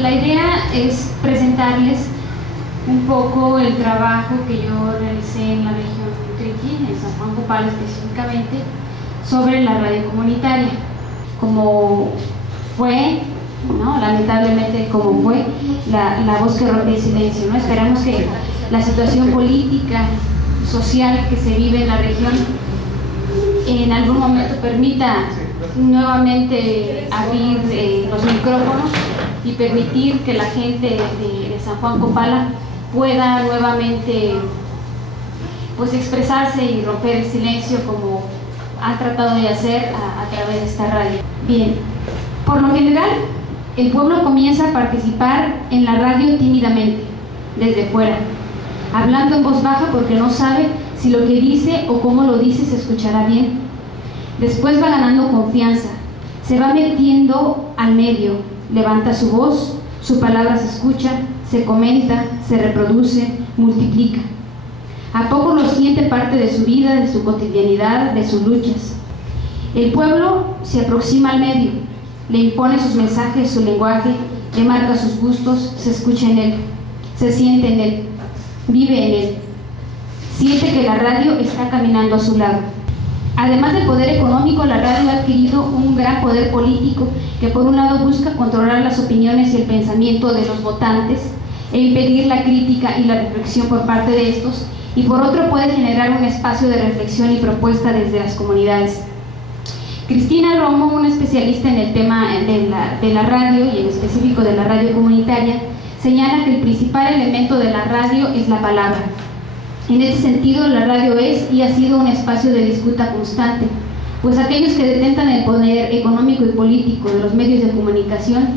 La idea es presentarles un poco el trabajo que yo realicé en la región Triqui, en San Juan Copala específicamente, sobre la radio comunitaria. Como fue, ¿no? Lamentablemente como fue la voz que rompe el silencio, ¿no? Esperamos que la situación política, social que se vive en la región en algún momento permita nuevamente abrir los micrófonos y permitir que la gente de San Juan Copala pueda nuevamente pues expresarse y romper el silencio como han tratado de hacer a través de esta radio. Bien, por lo general el pueblo comienza a participar en la radio tímidamente, desde fuera, hablando en voz baja porque no sabe si lo que dice o cómo lo dice se escuchará bien. Después va ganando confianza, se va metiendo al medio, levanta su voz, su palabra se escucha, se comenta, se reproduce, multiplica. A poco lo siente parte de su vida, de su cotidianidad, de sus luchas. El pueblo se aproxima al medio, le impone sus mensajes, su lenguaje, le marca sus gustos, se escucha en él, se siente en él, vive en él. Siente que la radio está caminando a su lado. Además del poder económico, la radio ha adquirido un gran poder político que por un lado busca controlar las opiniones y el pensamiento de los votantes e impedir la crítica y la reflexión por parte de estos, y por otro puede generar un espacio de reflexión y propuesta desde las comunidades. Cristina Romo, una especialista en el tema de la radio y en específico de la radio comunitaria, señala que el principal elemento de la radio es la palabra. En ese sentido, la radio es y ha sido un espacio de disputa constante, pues aquellos que detentan el poder económico y político de los medios de comunicación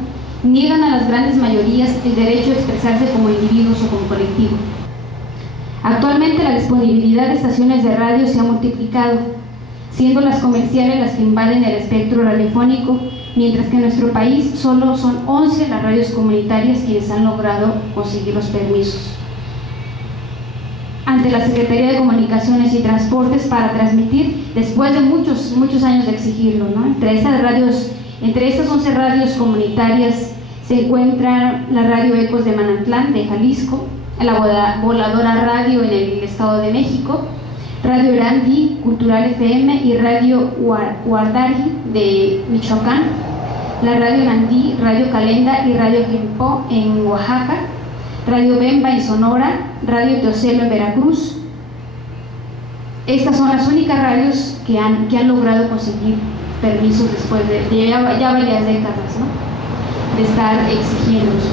niegan a las grandes mayorías el derecho a expresarse como individuos o como colectivo. Actualmente la disponibilidad de estaciones de radio se ha multiplicado, siendo las comerciales las que invaden el espectro radiofónico, mientras que en nuestro país solo son 11 las radios comunitarias quienes han logrado conseguir los permisos ante la Secretaría de Comunicaciones y Transportes para transmitir después de muchos años de exigirlo, ¿no? Entre estas 11 radios comunitarias se encuentra la radio Ecos de Manantlán, de Jalisco, la Voladora Radio en el Estado de México, Radio Erandi, Cultural FM y Radio Huardari de Michoacán, la Radio Nandí, Radio Calenda y Radio Jimpó en Oaxaca, Radio Bemba en Sonora, Radio Teocelo en Veracruz. Estas son las únicas radios que han logrado conseguir permisos después de ya varias décadas, ¿no?, de estar exigiéndolos.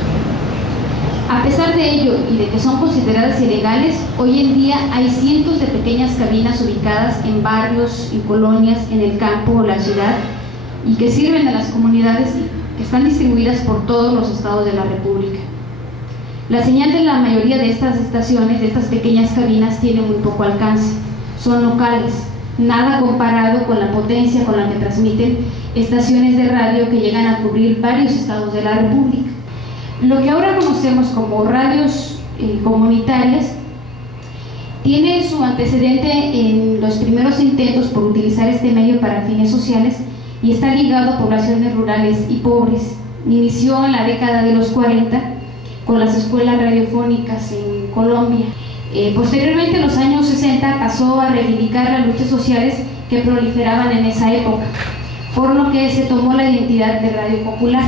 A pesar de ello y de que son consideradas ilegales, hoy en día hay cientos de pequeñas cabinas ubicadas en barrios, en colonias, en el campo o la ciudad, y que sirven a las comunidades y que están distribuidas por todos los estados de la República. La señal de la mayoría de estas estaciones, de estas pequeñas cabinas, tiene muy poco alcance, son locales, nada comparado con la potencia con la que transmiten estaciones de radio que llegan a cubrir varios estados de la República. Lo que ahora conocemos como radios comunitarias tiene su antecedente en los primeros intentos por utilizar este medio para fines sociales y está ligado a poblaciones rurales y pobres. Inició en la década de los 40 con las escuelas radiofónicas en Colombia. Posteriormente, en los años 60, pasó a reivindicar las luchas sociales que proliferaban en esa época, por lo que se tomó la identidad de Radio Popular.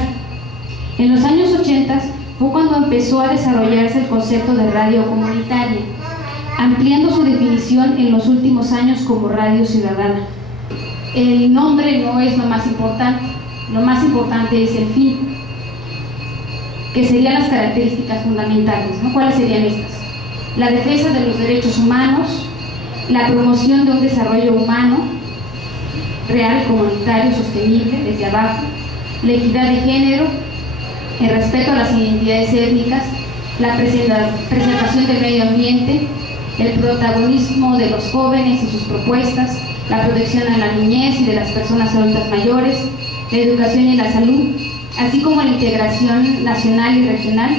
En los años 80 fue cuando empezó a desarrollarse el concepto de radio comunitaria, ampliando su definición en los últimos años como radio ciudadana. El nombre no es lo más importante es el fin, que serían las características fundamentales, ¿no? ¿Cuáles serían estas? La defensa de los derechos humanos, la promoción de un desarrollo humano, real, comunitario, sostenible, desde abajo, la equidad de género, el respeto a las identidades étnicas, la preservación del medio ambiente, el protagonismo de los jóvenes y sus propuestas, la protección a la niñez y de las personas adultas mayores, la educación y la salud, así como la integración nacional y regional,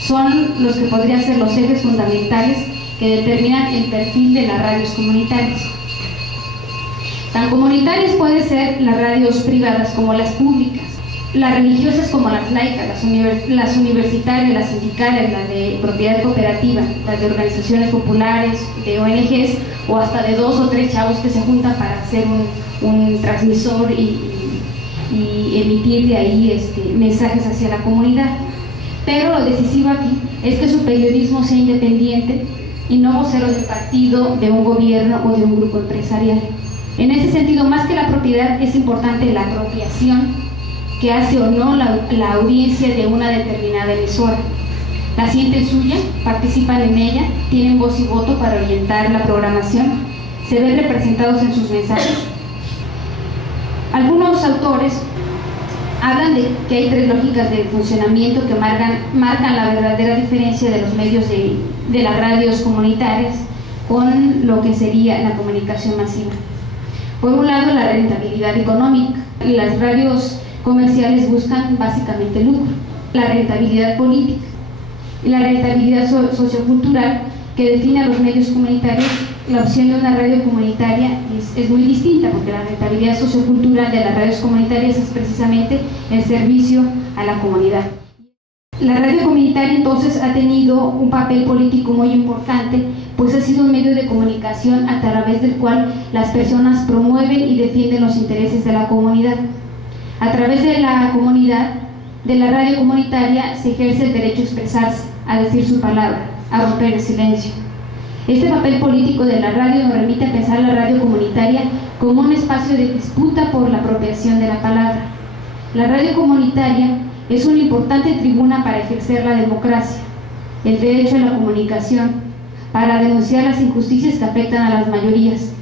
son los que podrían ser los ejes fundamentales que determinan el perfil de las radios comunitarias. Tan comunitarias pueden ser las radios privadas como las públicas. las religiosas como las laicas, las universitarias, las sindicales, las de propiedad cooperativa, las de organizaciones populares, de ONGs, o hasta de 2 o 3 chavos que se juntan para hacer un transmisor y emitir de ahí mensajes hacia la comunidad. Pero lo decisivo aquí es que su periodismo sea independiente y no vocero del partido, de un gobierno o de un grupo empresarial. En ese sentido, más que la propiedad, es importante la apropiación que hace o no la audiencia de una determinada emisora. La sienten suya, participan en ella, tienen voz y voto para orientar la programación, se ven representados en sus mensajes. Algunos autores hablan de que hay 3 lógicas de funcionamiento que marcan la verdadera diferencia de los medios de las radios comunitarias con lo que sería la comunicación masiva. Por un lado, la rentabilidad económica. Las radios comerciales buscan básicamente lucro. La rentabilidad política y la rentabilidad sociocultural, que define a los medios comunitarios. La opción de una radio comunitaria es muy distinta, porque la rentabilidad sociocultural de las radios comunitarias es precisamente el servicio a la comunidad. La radio comunitaria entonces ha tenido un papel político muy importante, pues ha sido un medio de comunicación a través del cual las personas promueven y defienden los intereses de la comunidad. A través de la comunidad, de la radio comunitaria, se ejerce el derecho a expresarse, a decir su palabra, a romper el silencio. Este papel político de la radio nos remite a pensar la radio comunitaria como un espacio de disputa por la apropiación de la palabra. La radio comunitaria es una importante tribuna para ejercer la democracia, el derecho a la comunicación, para denunciar las injusticias que afectan a las mayorías.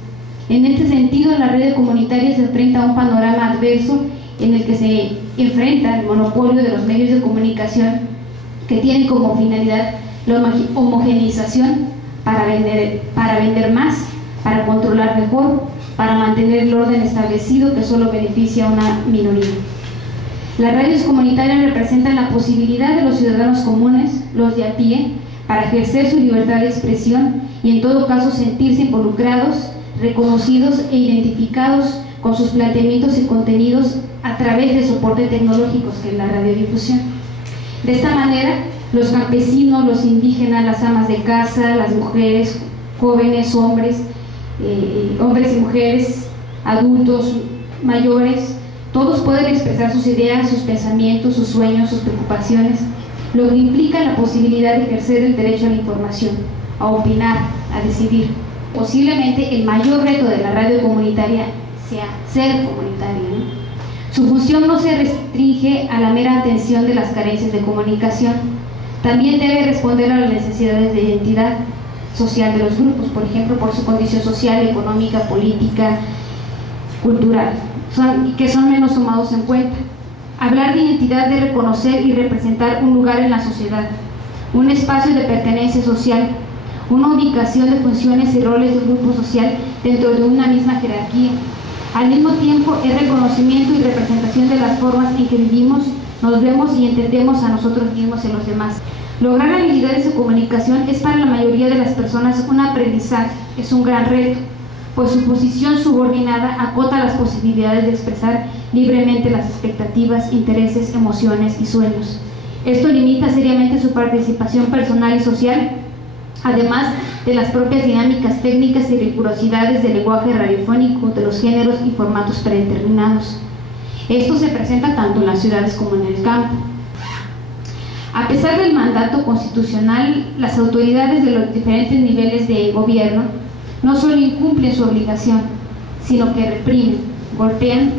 En este sentido, la radio comunitaria se enfrenta a un panorama adverso en el que se enfrenta el monopolio de los medios de comunicación, que tienen como finalidad la homogeneización para vender más, para controlar mejor, para mantener el orden establecido que solo beneficia a una minoría. Las radios comunitarias representan la posibilidad de los ciudadanos comunes, los de a pie, para ejercer su libertad de expresión y en todo caso sentirse involucrados, reconocidos e identificados con sus planteamientos y contenidos a través de soportes tecnológicos que es la radiodifusión. De esta manera, los campesinos, los indígenas, las amas de casa, las mujeres, jóvenes, hombres y mujeres, adultos, mayores, todos pueden expresar sus ideas, sus pensamientos, sus sueños, sus preocupaciones, lo que implica la posibilidad de ejercer el derecho a la información, a opinar, a decidir. Posiblemente el mayor reto de la radio comunitaria sea ser comunitaria, ¿no? Su función no se restringe a la mera atención de las carencias de comunicación, también debe responder a las necesidades de identidad social de los grupos, por ejemplo, por su condición social, económica, política, cultural, que son menos tomados en cuenta. Hablar de identidad de reconocer y representar un lugar en la sociedad, un espacio de pertenencia social, una ubicación de funciones y roles del grupo social dentro de una misma jerarquía. Al mismo tiempo es reconocimiento y representación de las formas en que vivimos, nos vemos y entendemos a nosotros mismos y a los demás. Lograr habilidades de comunicación es para la mayoría de las personas un aprendizaje, es un gran reto, pues su posición subordinada acota las posibilidades de expresar libremente las expectativas, intereses, emociones y sueños. Esto limita seriamente su participación personal y social, además de las propias dinámicas técnicas y rigurosidades del lenguaje radiofónico, de los géneros y formatos predeterminados. Esto se presenta tanto en las ciudades como en el campo. A pesar del mandato constitucional, las autoridades de los diferentes niveles de gobierno no solo incumplen su obligación, sino que reprimen, golpean,